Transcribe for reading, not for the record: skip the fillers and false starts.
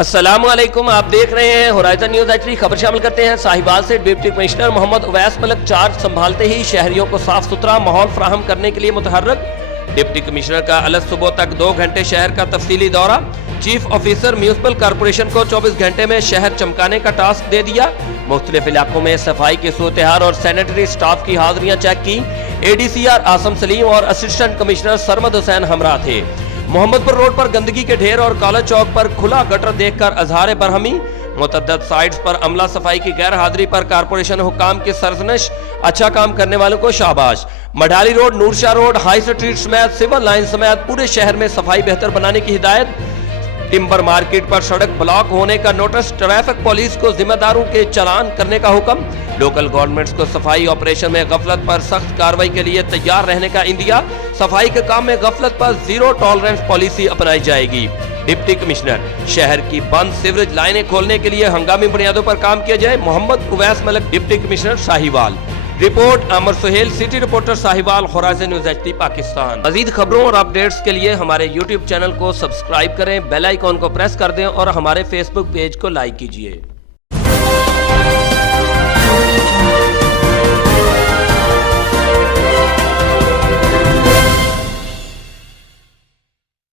अस्सलाम वालेकुम, आप देख रहे हैं होराइजन न्यूज एचडी। खबर शामिल करते हैं। साहिवाल से deputy commissioner Mohammad Uwais Malik charge संभालते ही शहरियों को साफ सुथरा माहौल फराहम करने के लिए मुतहर्रिक। डिप्टी कमिश्नर का अलग सुबह तक 2 घंटे शहर का तफसीली दौरा। चीफ ऑफिसर म्यूनिसिपल कॉरपोरेशन को 24 घंटे में शहर चमकाने का टास्क दे दिया। मुख्तलिफ इलाकों में सफाई के सूरत-ए-हाल और सैनिटरी स्टाफ की हाजिरियां चेक की। एडीसीआर आसम सलीम और असिस्टेंट कमिश्नर सरमद हुसैन हमरा थे। मोहम्मदपुर रोड पर गंदगी के ढेर और कॉलेज चौक पर खुला गटर देखकर अजहार बरहमी। मुतअद्दिद साइट्स पर अमला सफाई की गैर हाजिरी पर कारपोरेशन हुक्काम की सरजनिश। अच्छा काम करने वालों को शाबाश। Madhali road, नूरशाह road, high street समेत सिविल लाइन समेत पूरे शहर में सफाई बेहतर बनाने की हिदायत। टिम्बर मार्केट पर सड़क ब्लॉक होने का नोटिस। ट्रैफिक पुलिस को जिम्मेदारों के चालान करने का हुक्म। लोकल गवर्नमेंट्स को सफाई ऑपरेशन में गफलत पर सख्त कार्रवाई के लिए तैयार रहने का इंदिया। सफाई के काम में गफलत पर जीरो टॉलरेंस पॉलिसी अपनाई जाएगी। डिप्टी कमिश्नर, शहर की बंद सीवरेज लाइनें खोलने के लिए हंगामी बुनियादों पर काम किया जाए। Mohammad Uwais Malik, deputy commissioner, Sahiwal. Report Amar Suhail, city reporter, Sahiwal, horizon news HD, Pakistan. मजीद खबरों और अपडेट्स के लिए हमारे यूट्यूब चैनल को सब्सक्राइब करें, बेल आइकॉन को प्रेस कर दें और हमारे फेसबुक पेज को लाइक कीजिए।